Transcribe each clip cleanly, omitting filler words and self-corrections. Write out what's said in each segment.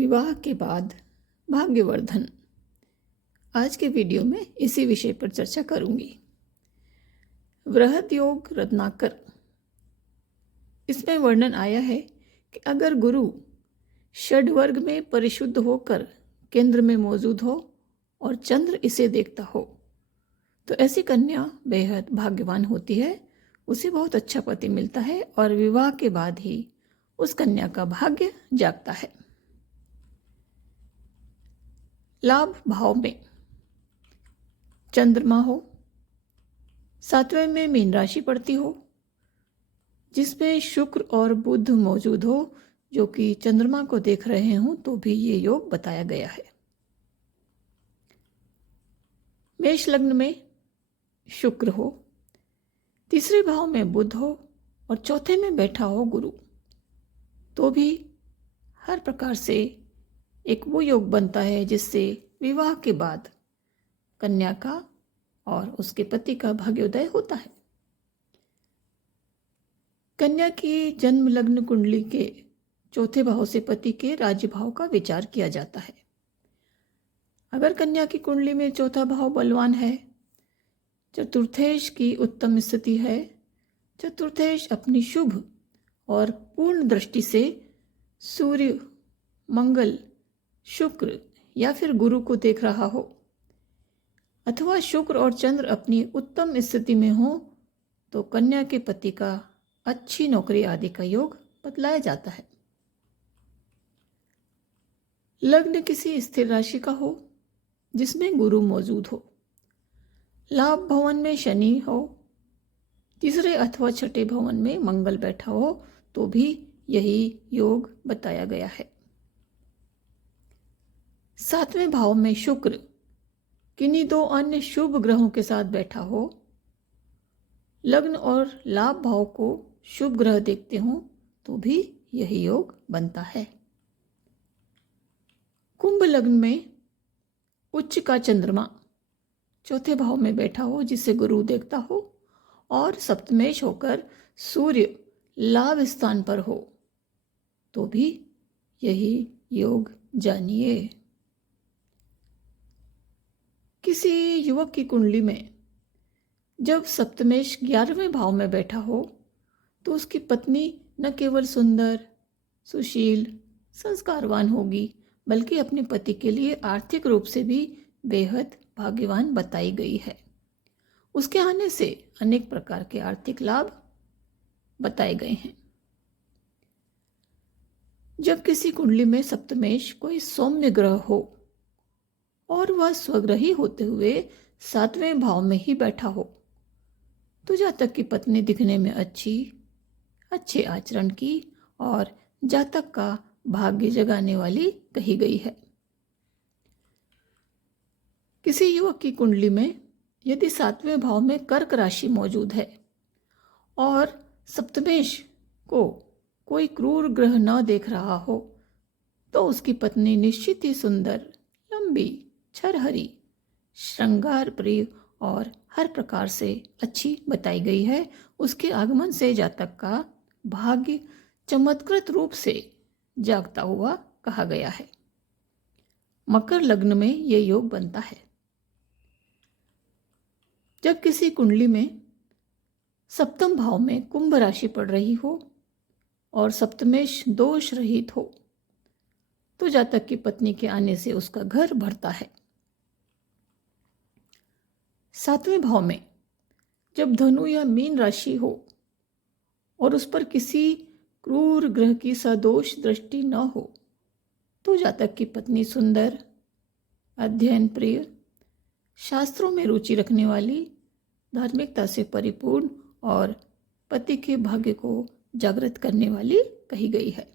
विवाह के बाद भाग्यवर्धन। आज के वीडियो में इसी विषय पर चर्चा करूंगी। वृहद योग रत्नाकर, इसमें वर्णन आया है कि अगर गुरु षड्वर्ग में परिशुद्ध होकर केंद्र में मौजूद हो और चंद्र इसे देखता हो तो ऐसी कन्या बेहद भाग्यवान होती है। उसे बहुत अच्छा पति मिलता है और विवाह के बाद ही उस कन्या का भाग्य जागता है। लाभ भाव में चंद्रमा हो, 7वें में मीन राशि पड़ती हो जिसमें शुक्र और बुध मौजूद हो, जो कि चंद्रमा को देख रहे हों तो भी ये योग बताया गया है। मेष लग्न में शुक्र हो, 3रे भाव में बुध हो और 4थे में बैठा हो गुरु, तो भी हर प्रकार से एक वो योग बनता है जिससे विवाह के बाद कन्या का और उसके पति का भाग्योदय होता है। कन्या की जन्म लग्न कुंडली के 4थे भाव से पति के राज्य भाव का विचार किया जाता है। अगर कन्या की कुंडली में 4था भाव बलवान है, चतुर्थेश की उत्तम स्थिति है, चतुर्थेश अपनी शुभ और पूर्ण दृष्टि से सूर्य, मंगल, शुक्र या फिर गुरु को देख रहा हो, अथवा शुक्र और चंद्र अपनी उत्तम स्थिति में हो, तो कन्या के पति का अच्छी नौकरी आदि का योग बतलाया जाता है। लग्न किसी स्थिर राशि का हो जिसमें गुरु मौजूद हो, लाभ भवन में शनि हो, 3रे अथवा 6ठे भवन में मंगल बैठा हो, तो भी यही योग बताया गया है। 7वें भाव में शुक्र किन्हीं 2 अन्य शुभ ग्रहों के साथ बैठा हो, लग्न और लाभ भाव को शुभ ग्रह देखते हो, तो भी यही योग बनता है। कुंभ लग्न में उच्च का चंद्रमा 4थे भाव में बैठा हो जिसे गुरु देखता हो और सप्तमेश होकर सूर्य लाभ स्थान पर हो, तो भी यही योग जानिए। किसी युवक की कुंडली में जब सप्तमेश 11वें भाव में बैठा हो तो उसकी पत्नी न केवल सुंदर, सुशील, संस्कारवान होगी, बल्कि अपने पति के लिए आर्थिक रूप से भी बेहद भाग्यवान बताई गई है। उसके आने से अनेक प्रकार के आर्थिक लाभ बताए गए हैं। जब किसी कुंडली में सप्तमेश कोई सौम्य ग्रह हो और वह स्वग्रही होते हुए 7वें भाव में ही बैठा हो, तो जातक की पत्नी दिखने में अच्छे आचरण की और जातक का भाग्य जगाने वाली कही गई है। किसी युवक की कुंडली में यदि 7वें भाव में कर्क राशि मौजूद है और सप्तमेश को कोई क्रूर ग्रह न देख रहा हो, तो उसकी पत्नी निश्चित ही सुंदर, लंबी, छरहरी, श्रृंगार प्रिय और हर प्रकार से अच्छी बताई गई है। उसके आगमन से जातक का भाग्य चमत्कृत रूप से जागता हुआ कहा गया है। मकर लग्न में यह योग बनता है। जब किसी कुंडली में 7वें भाव में कुंभ राशि पड़ रही हो और सप्तमेश दोष रहित हो, तो जातक की पत्नी के आने से उसका घर भरता है। 7वें भाव में जब धनु या मीन राशि हो और उस पर किसी क्रूर ग्रह की सदोष दृष्टि न हो, तो जातक की पत्नी सुंदर, अध्ययन प्रिय, शास्त्रों में रुचि रखने वाली, धार्मिकता से परिपूर्ण और पति के भाग्य को जागृत करने वाली कही गई है।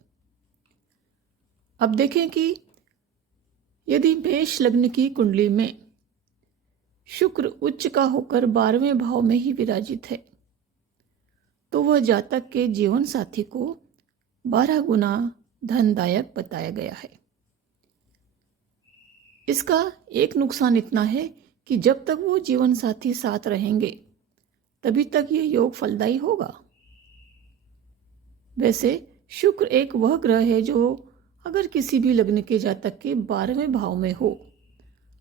अब देखें कि यदि मेष लग्न की कुंडली में शुक्र उच्च का होकर 12वें भाव में ही विराजित है, तो वह जातक के जीवन साथी को 12 गुना धनदायक बताया गया है। इसका एक नुकसान इतना है कि जब तक वो जीवन साथी साथ रहेंगे तभी तक ये योग फलदायी होगा। वैसे शुक्र एक वह ग्रह है जो अगर किसी भी लग्न के जातक के 12वें भाव में हो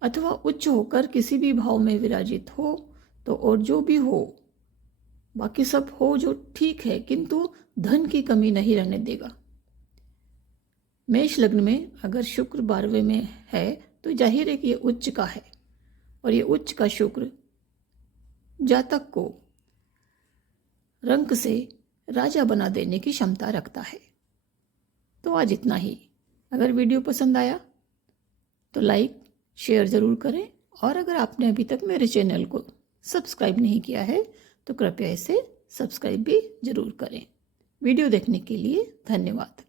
अथवा उच्च होकर किसी भी भाव में विराजित हो तो और जो भी हो, बाकी सब हो जो ठीक है, किंतु धन की कमी नहीं रहने देगा। मेष लग्न में अगर शुक्र 12वें में है तो जाहिर है कि ये उच्च का है और ये उच्च का शुक्र जातक को रंक से राजा बना देने की क्षमता रखता है। तो आज इतना ही। अगर वीडियो पसंद आया तो लाइक शेयर ज़रूर करें, और अगर आपने अभी तक मेरे चैनल को सब्सक्राइब नहीं किया है तो कृपया इसे सब्सक्राइब भी ज़रूर करें। वीडियो देखने के लिए धन्यवाद।